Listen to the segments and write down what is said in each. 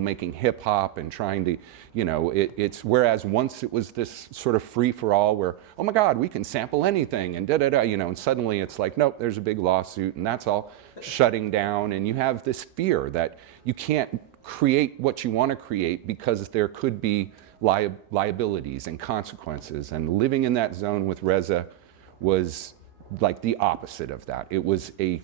making hip hop and trying to, it's whereas once it was this sort of free for all where, oh my God, we can sample anything and and suddenly it's like, nope, there's a big lawsuit and that's all shutting down, and you have this fear that you can't create what you want to create because there could be liabilities and consequences, and living in that zone with Reza was like the opposite of that. It was a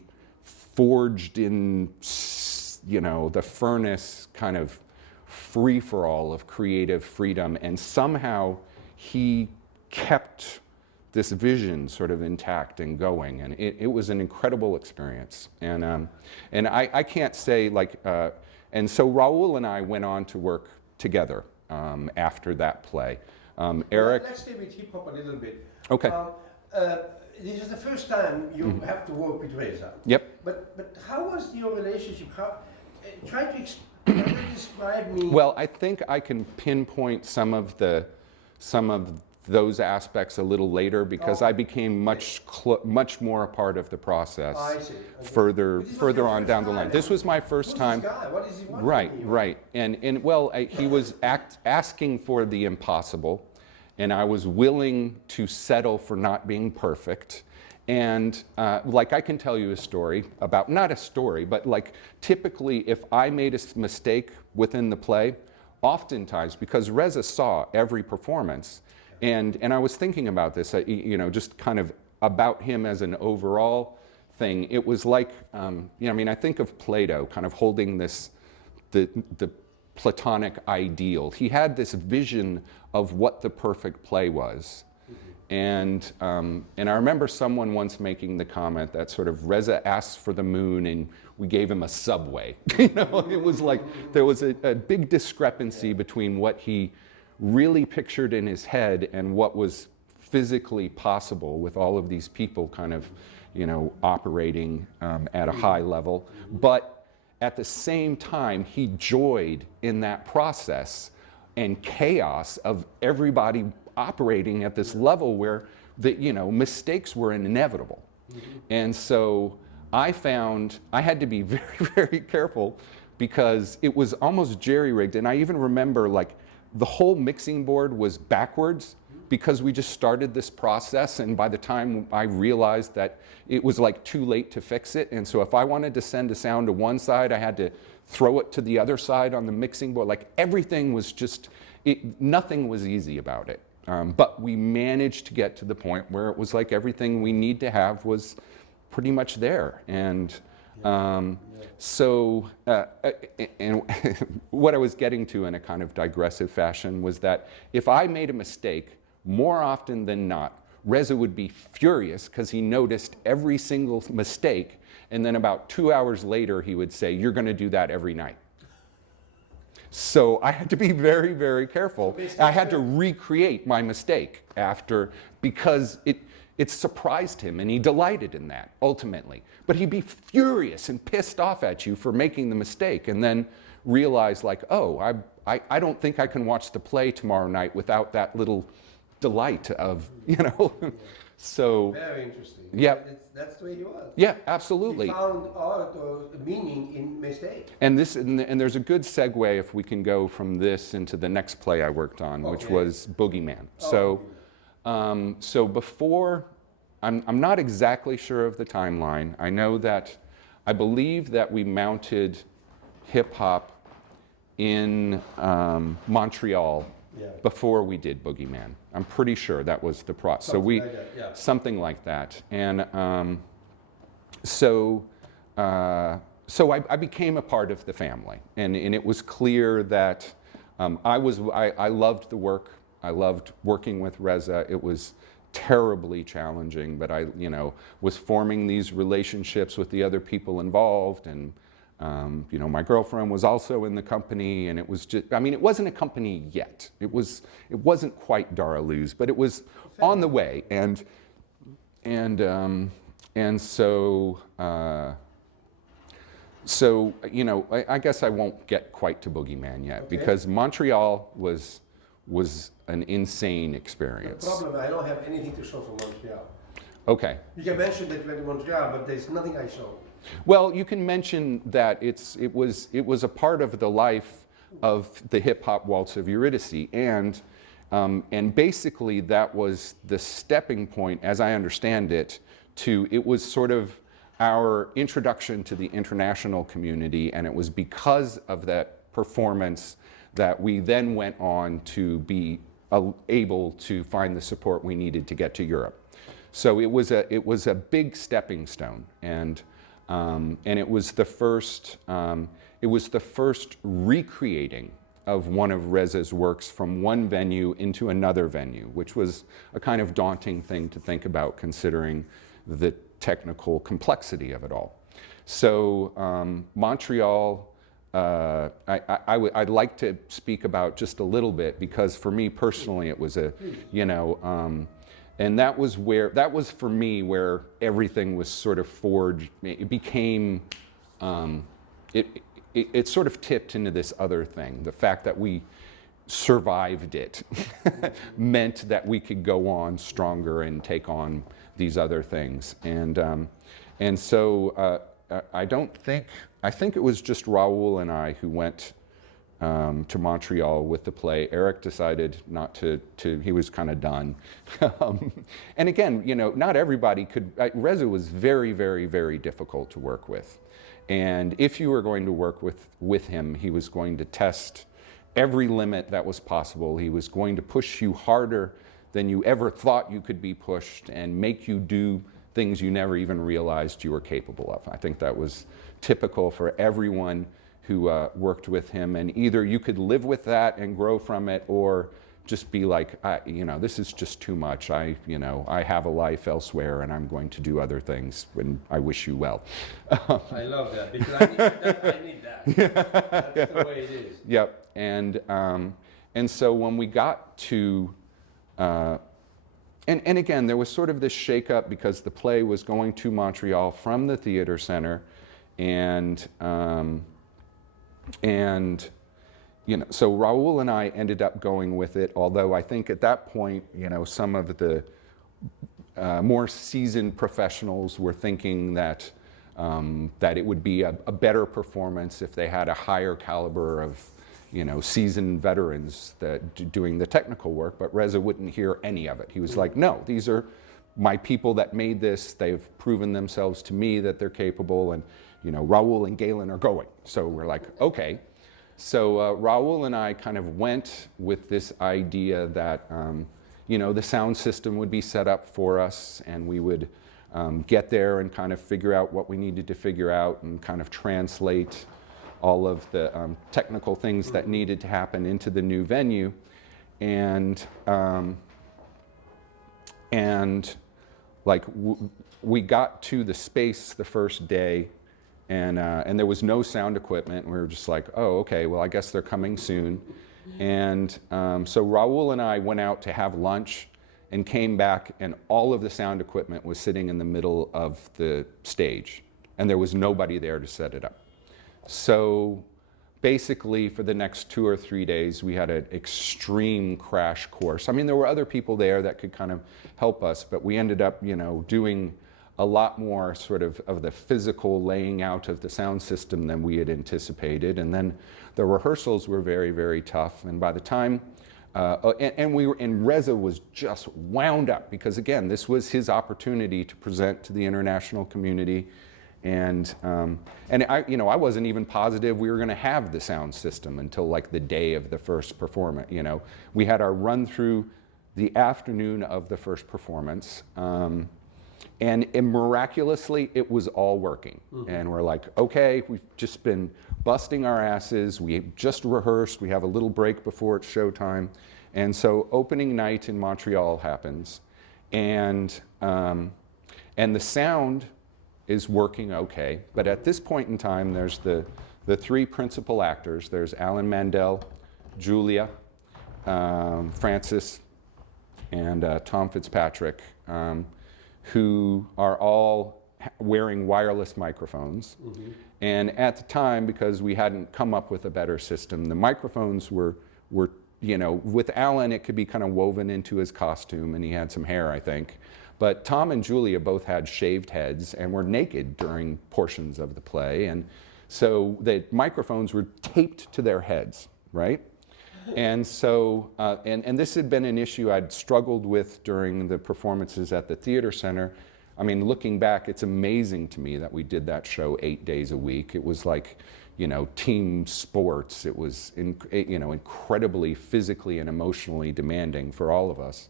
forged in, the furnace kind of free-for-all of creative freedom, and somehow he kept this vision sort of intact and going, and it was an incredible experience. And I can't say and so Raul and I went on to work together after that play. Eric? Let's stay with hip hop a little bit. Okay. This is the first time you have to work with Reza. Yep. But how was your relationship? Try to describe me. Well, I think I can pinpoint some of those aspects a little later because I became much more a part of the process. I see. Okay. Further on down the line. This was my first time. Who's this guy? What is he watching? Right. And well, he was asking for the impossible. And I was willing to settle for not being perfect. And I can tell you a story about, not a story, but typically if I made a mistake within the play, oftentimes, because Reza saw every performance, and I was thinking about this, just kind of about him as an overall thing. It was like, I think of Plato kind of holding the Platonic ideal. He had this vision of what the perfect play was. And I remember someone once making the comment that sort of Reza asked for the moon and we gave him a subway. It was like there was a big discrepancy between what he really pictured in his head and what was physically possible with all of these people kind of, operating at a high level. But at the same time, he joyed in that process and chaos of everybody operating at this level where mistakes were inevitable. And so I found I had to be very, very careful because it was almost jerry-rigged. And I even remember the whole mixing board was backwards because we just started this process, and by the time I realized that it was too late to fix it, and so if I wanted to send a sound to one side, I had to throw it to the other side on the mixing board. Everything was just, nothing was easy about it. But we managed to get to the point where it was everything we need to have was pretty much there. And so what I was getting to in a kind of digressive fashion was that if I made a mistake, more often than not, Reza would be furious because he noticed every single mistake, and then about 2 hours later he would say, "You're going to do that every night." So I had to be very, very careful. I had to recreate my mistake because it surprised him, and he delighted in that ultimately. But he'd be furious and pissed off at you for making the mistake, and then realize I don't think I can watch the play tomorrow night without that little delight of, So very interesting. Yeah. That's the way you are. Yeah, absolutely. You found art or meaning in mistake. And there's a good segue if we can go from this into the next play I worked on, which was Boogeyman. So before, I'm not exactly sure of the timeline. I know that I believe that we mounted hip hop in Montreal before we did Boogeyman. I'm pretty sure that was the process. Something like that. And so I became a part of the family, and it was clear that I loved the work. I loved working with Reza. It was terribly challenging, but I was forming these relationships with the other people involved, and my girlfriend was also in the company, and it was just, it wasn't a company yet. It wasn't quite Dara Luz, but it was on the way. And so I guess I won't get quite to Boogeyman yet, because Montreal was an insane experience. The problem, I don't have anything to show from Montreal. Okay. You can mention that you went to Montreal, but there's nothing I show. Well, you can mention that it was a part of the life of the hip hop waltz of Eurydice. And basically that was the stepping point, as I understand it, it was sort of our introduction to the international community, and it was because of that performance that we then went on to be able to find the support we needed to get to Europe. So it was a big stepping stone, and it was the first recreating of one of Reza's works from one venue into another venue, which was a kind of daunting thing to think about, considering the technical complexity of it all. So Montreal, I'd like to speak about just a little bit, because for me personally it was and that was for me where everything was sort of forged. It became, it sort of tipped into this other thing. The fact that we survived it meant that we could go on stronger and take on these other things. And so I think it was just Raoul and I who went to Montreal with the play. Eric decided not to he was kind of done. And again, not everybody could. Reza was very, very, very difficult to work with. And if you were going to work with him, he was going to test every limit that was possible. He was going to push you harder than you ever thought you could be pushed, and make you do things you never even realized you were capable of. I think that was typical for everyone who worked with him, and either you could live with that and grow from it, or just be like, this is just too much. I have a life elsewhere, and I'm going to do other things, and I wish you well. I love that, because I need that. That's the way it is. Yep. And so when we got to, and again, there was sort of this shakeup, because the play was going to Montreal from the theater center, and so Raoul and I ended up going with it, although I think at that point, some of the more seasoned professionals were thinking that it would be a better performance if they had a higher caliber of seasoned veterans doing the technical work, but Reza wouldn't hear any of it. He was like, no, these are my people that made this. They've proven themselves to me that they're capable, and Raoul and Galen are going. So we're like, okay. So Raoul and I kind of went with this idea that the sound system would be set up for us, and we would get there and kind of figure out what we needed to figure out, and kind of translate all of the technical things that needed to happen into the new venue. And we got to the space the first day, and there was no sound equipment. We were just like, oh, okay, well, I guess they're coming soon. And so Raoul and I went out to have lunch and came back, and all of the sound equipment was sitting in the middle of the stage, and there was nobody there to set it up. So basically, for the next 2 or 3 days, we had an extreme crash course. I mean, there were other people there that could kind of help us, but we ended up, doing a lot more sort of the physical laying out of the sound system than we had anticipated. And then the rehearsals were very, very tough. And by the time, and Reza was just wound up, because again, this was his opportunity to present to the international community. And I wasn't even positive we were going to have the sound system until like the day of the first performance. We had our run through the afternoon of the first performance, and miraculously it was all working. Mm-hmm. And we're like, okay, we've just been busting our asses. We just rehearsed. We have a little break before it's showtime, and so opening night in Montreal happens, and the sound is working okay. But at this point in time, there's the 3 principal actors. There's Alan Mandel, Julia, Francis, and Tom Fitzpatrick, who are all wearing wireless microphones. Mm-hmm. And at the time, because we hadn't come up with a better system, the microphones were with Alan, it could be kind of woven into his costume, and he had some hair, I think. But Tom and Julia both had shaved heads and were naked during portions of the play. And so the microphones were taped to their heads. right? And so, and this had been an issue I'd struggled with during the performances at the theater center. I mean, looking back, it's amazing to me that we did that show 8 days a week. It was like, team sports. It was, incredibly physically and emotionally demanding for all of us.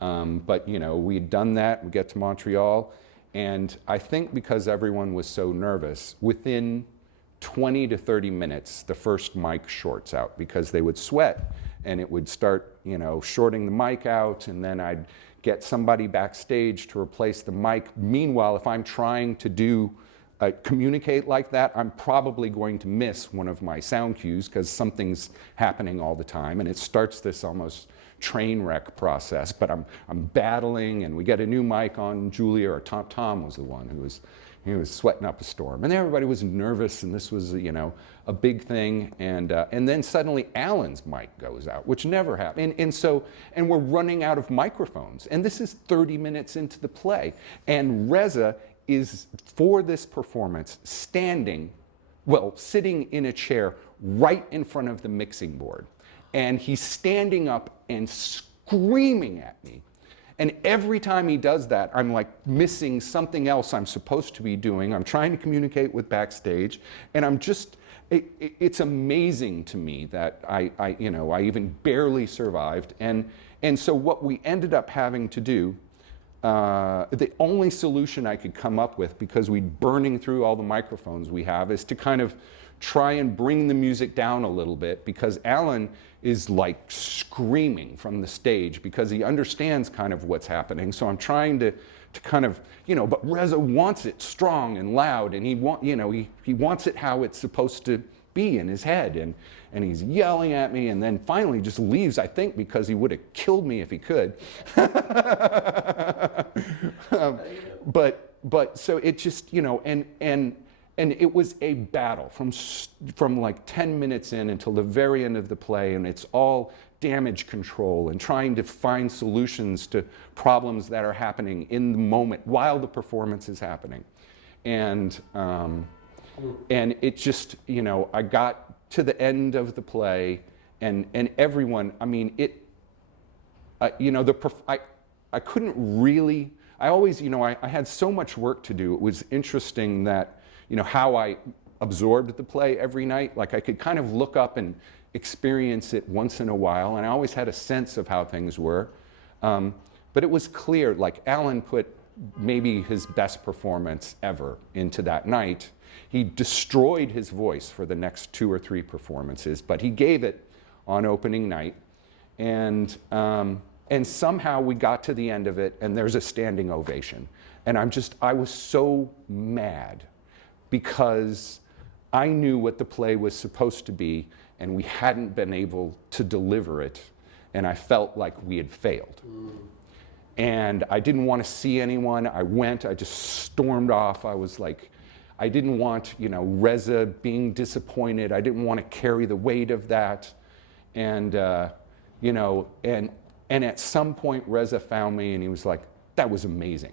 But, we'd done that, we get to Montreal, and I think because everyone was so nervous, within 20 to 30 minutes, the first mic shorts out because they would sweat and it would start, shorting the mic out, and then I'd get somebody backstage to replace the mic. Meanwhile, if I'm trying to communicate like that, I'm probably going to miss one of my sound cues because something's happening all the time, and it starts this almost train wreck process. But I'm battling, and we get a new mic on. Julia, or Tom was the one who was, he was sweating up a storm, and everybody was nervous, and this was a big thing. And then suddenly Alan's mic goes out, which never happened. And we're running out of microphones, and this is 30 minutes into the play, and Reza is, for this performance, sitting in a chair right in front of the mixing board. And he's standing up and screaming at me. And every time he does that, I'm like missing something else I'm supposed to be doing. I'm trying to communicate with backstage, and I'm just, it's amazing to me that I even barely survived. And so what we ended up having to do, the only solution I could come up with, because we're burning through all the microphones we have, is to kind of try and bring the music down a little bit, because Alan is like screaming from the stage because he understands kind of what's happening. So I'm trying to kind of, but Reza wants it strong and loud, and he wants it how it's supposed to be in his head, and he's yelling at me, and then finally just leaves, I think, because he would have killed me if he could. But so it just, and it was a battle from like 10 minutes in until the very end of the play, and it's all damage control and trying to find solutions to problems that are happening in the moment while the performance is happening. And it just, I got to the end of the play, and everyone, I mean, I couldn't really, I always, I had so much work to do. It was interesting that, how I absorbed the play every night. Like, I could kind of look up and experience it once in a while, and I always had a sense of how things were. But it was clear, like, Alan put maybe his best performance ever into that night. He destroyed his voice for the next 2 or 3 performances, but he gave it on opening night. And somehow we got to the end of it, and there's a standing ovation. And I was so mad, because I knew what the play was supposed to be, and we hadn't been able to deliver it, and I felt like we had failed. And I didn't want to see anyone. I just stormed off. I was like, I didn't want, Reza being disappointed. I didn't want to carry the weight of that. And, and at some point Reza found me, and he was like, that was amazing.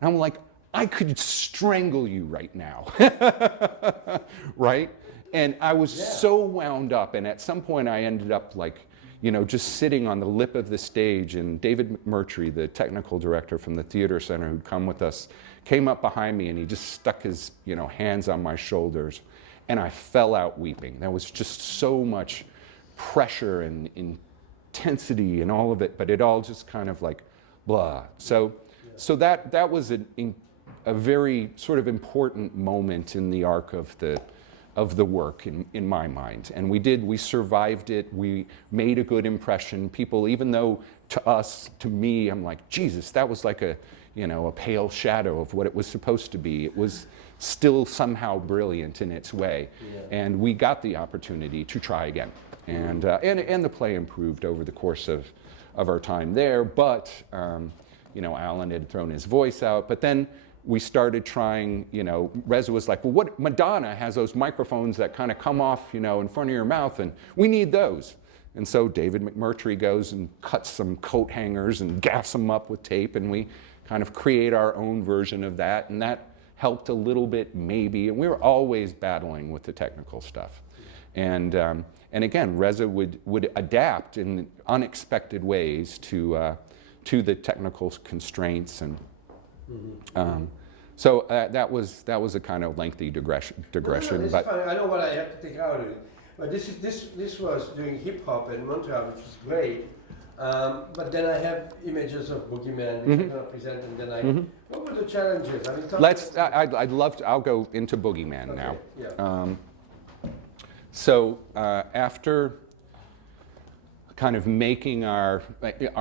And I'm like, I could strangle you right now, right? And I was so wound up, and at some point I ended up like, just sitting on the lip of the stage, and David McMurtry, the technical director from the theater center who'd come with us, came up behind me, and he just stuck his, hands on my shoulders, and I fell out weeping. There was just so much pressure and intensity and all of it, but it all just kind of like, blah. So that was a very sort of important moment in the arc of the work in my mind. And we survived it. We made a good impression. People, even though to me, I'm like, Jesus, that was like a pale shadow of what it was supposed to be. It was still somehow brilliant in its way. Yeah. And we got the opportunity to try again. And the play improved over the course of our time there. But, Alan had thrown his voice out. But then we started trying, Reza was like, well, what, Madonna has those microphones that kind of come off, in front of your mouth, and we need those. And so David McMurtry goes and cuts some coat hangers and gaffs them up with tape, and we kind of create our own version of that, and that helped a little bit, maybe. And we were always battling with the technical stuff. And and again, Reza would adapt in unexpected ways to the technical constraints, and so that was a kind of lengthy digression. It's But fine. I know what I have to take out of it. But this was doing hip hop in Montreal, which was great. But then I have images of Boogeyman, which I'm going to present, and then what were the challenges? I mean, I'd love to. I'll go into Boogeyman okay, now. Yeah. So after kind of making our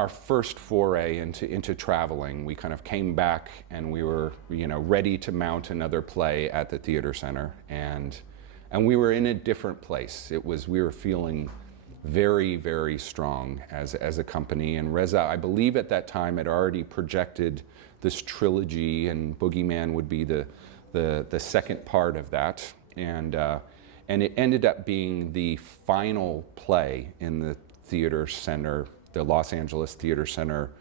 first foray into traveling, we kind of came back and we were ready to mount another play at the theater center, and we were in a different place. We were feeling very, very strong as a company, and Reza, I believe at that time, had already projected this trilogy, and Boogeyman would be the second part of that, and it ended up being the final play in the theater center, the Los Angeles Theater Center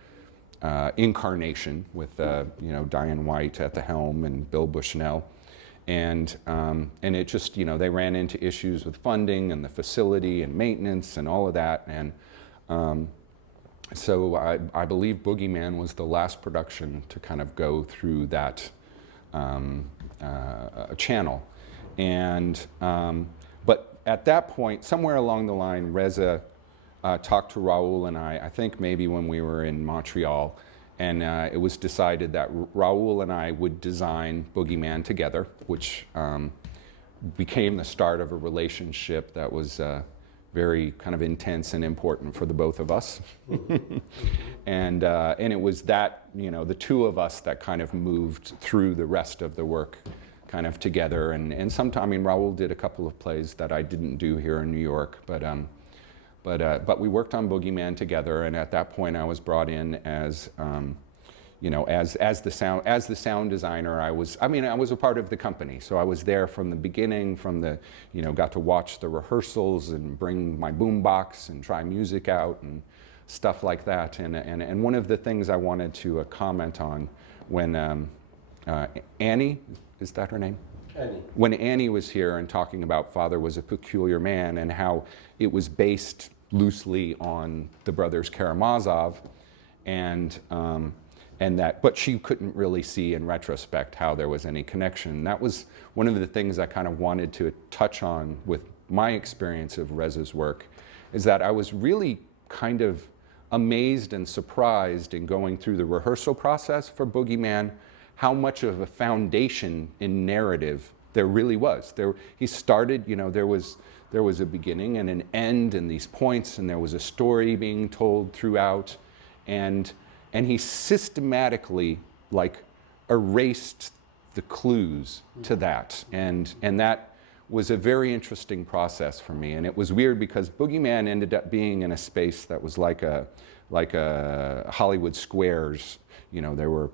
incarnation, with Diane White at the helm and Bill Bushnell. And it just, they ran into issues with funding and the facility and maintenance and all of that. And so I believe Boogeyman was the last production to kind of go through that channel. And but at that point, somewhere along the line, Reza talked to Raoul and I think maybe when we were in Montreal, and it was decided that Raoul and I would design Boogeyman together, which became the start of a relationship that was very kind of intense and important for the both of us. And it was that, the two of us that kind of moved through the rest of the work kind of together. And sometime, I mean, Raoul did a couple of plays that I didn't do here in New York, but we worked on Boogeyman together, and at that point I was brought in as as the sound designer. I was a part of the company, so I was there from the beginning, got to watch the rehearsals and bring my boombox and try music out and stuff like that. And one of the things I wanted to comment on when Annie, is that her name? Annie. When Annie was here and talking about Father Was a Peculiar Man and how it was based loosely on the brothers Karamazov, and that, but she couldn't really see in retrospect how there was any connection. That was one of the things I kind of wanted to touch on with my experience of Reza's work, is that I was really kind of amazed and surprised in going through the rehearsal process for Boogeyman, how much of a foundation in narrative there really was. He started, there was a beginning and an end and these points, and there was a story being told throughout, and he systematically erased the clues to that, and that was a very interesting process for me. And it was weird because Boogeyman ended up being in a space that was like a Hollywood Squares. There were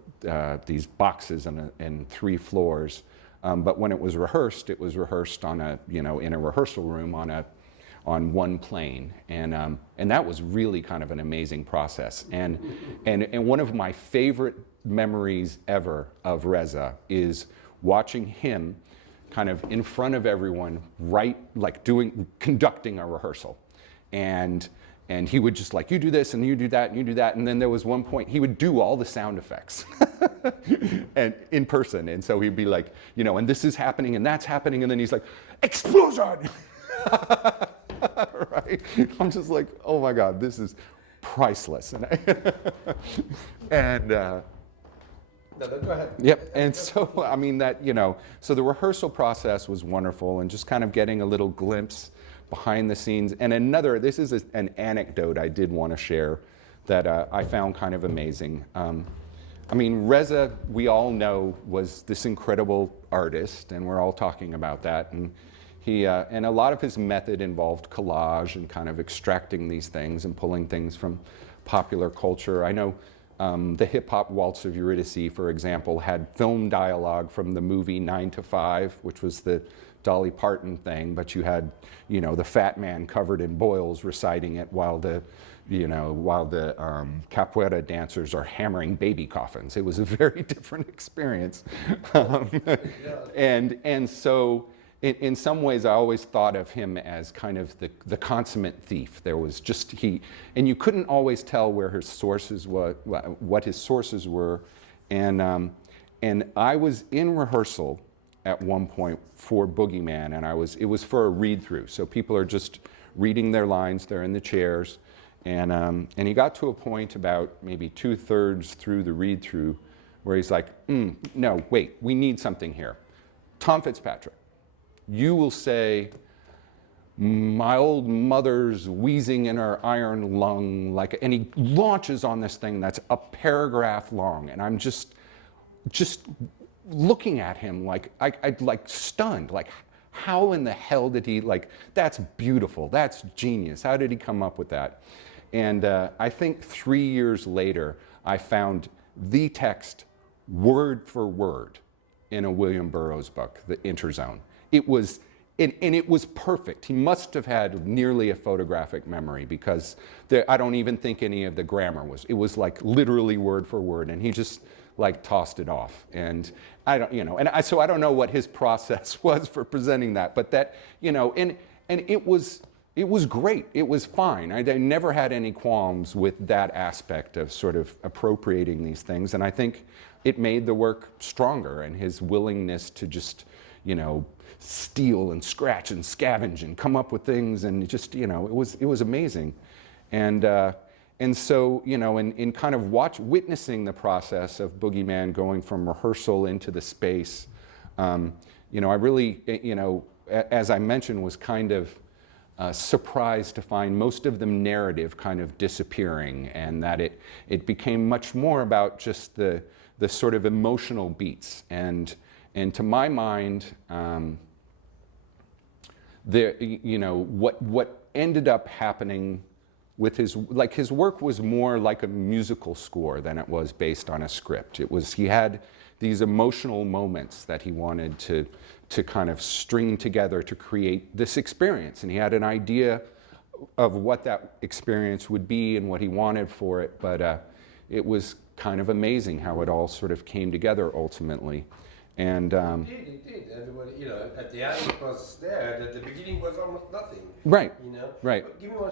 these boxes and 3 floors. But when it was rehearsed on in a rehearsal room on one plane, and that was really kind of an amazing process. And one of my favorite memories ever of Reza is watching him kind of in front of everyone, conducting a rehearsal, and he would just you do this and you do that and you do that, and then there was one point he would do all the sound effects and in person, and so he'd be and this is happening and that's happening, and then he's like, explosion. Right? I'm just like, oh my God, this is priceless. And No, go ahead. yep. And so, I mean, so the rehearsal process was wonderful, and just kind of getting a little glimpse behind the scenes. And this is an anecdote I did want to share that I found kind of amazing. I mean, Reza, we all know, was this incredible artist, and we're all talking about that. And and a lot of his method involved collage and kind of extracting these things and pulling things from popular culture. I know the hip-hop Waltz of Eurydice, for example, had film dialogue from the movie 9 to 5, which was the Dolly Parton thing, but you had, the fat man covered in boils reciting it while the capoeira dancers are hammering baby coffins. It was a very different experience. And so in some ways, I always thought of him as kind of the consummate thief. There was just and you couldn't always tell where his sources what his sources were, and I was in rehearsal at one point for Boogeyman, and it was for a read-through, so people are just reading their lines. They're in the chairs, and he got to a point about maybe 2/3 through the read-through, where he's like, "No, wait, we need something here. Tom Fitzpatrick, you will say, 'My old mother's wheezing in her iron lung,' and he launches on this thing that's a paragraph long, and I'm just looking at him like I'd like stunned, like how in the hell did he, like, that's beautiful, that's genius, how did he come up with that? And I think 3 years later, I found the text word for word in a William Burroughs book, The Interzone. It was, and it was perfect. He must have had nearly a photographic memory, because I don't even think any of the grammar it was like literally word for word, and he just like tossed it off. And I don't, so I don't know what his process was for presenting that, but that, and it was great. It was fine. I never had any qualms with that aspect of sort of appropriating these things, and I think it made the work stronger, and his willingness to just, steal and scratch and scavenge and come up with things, and just, it was amazing. And so, in kind of witnessing the process of Boogeyman going from rehearsal into the space, I really, as I mentioned, was kind of surprised to find most of the narrative kind of disappearing, and that it became much more about just the sort of emotional beats. And to my mind, what ended up happening with his work was more like a musical score than it was based on a script. He had these emotional moments that he wanted to kind of string together to create this experience, and he had an idea of what that experience would be and what he wanted for it, but it was kind of amazing how it all sort of came together ultimately. And it did. Everybody, at the end it was there. At the beginning was almost nothing. Right. Right. Give me one